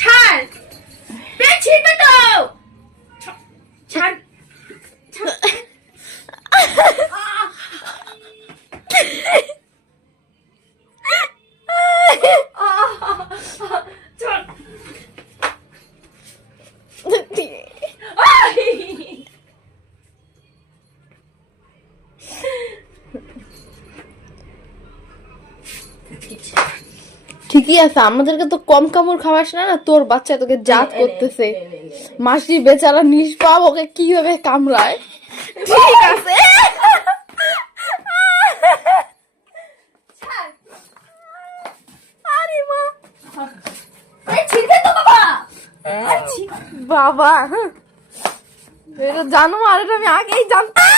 ছাড়, পেট ছিড়বে তো। ছাড়, ছাড়। ছাড়। ঠিকই আছে, আমাদেরকে তো কম কাপড় খাওয়াস না, না তোর বাচ্চা তোকে জাত করতেছে। মাসি বেচারা নিষ্পাপ, ওকে কিভাবে কামড়ায়। ঠিক আছে, আরে মা, পেট ছিড়বে তো বাবা। বাবা এটা জানো, আর এটা আমি আগেই জানতাম।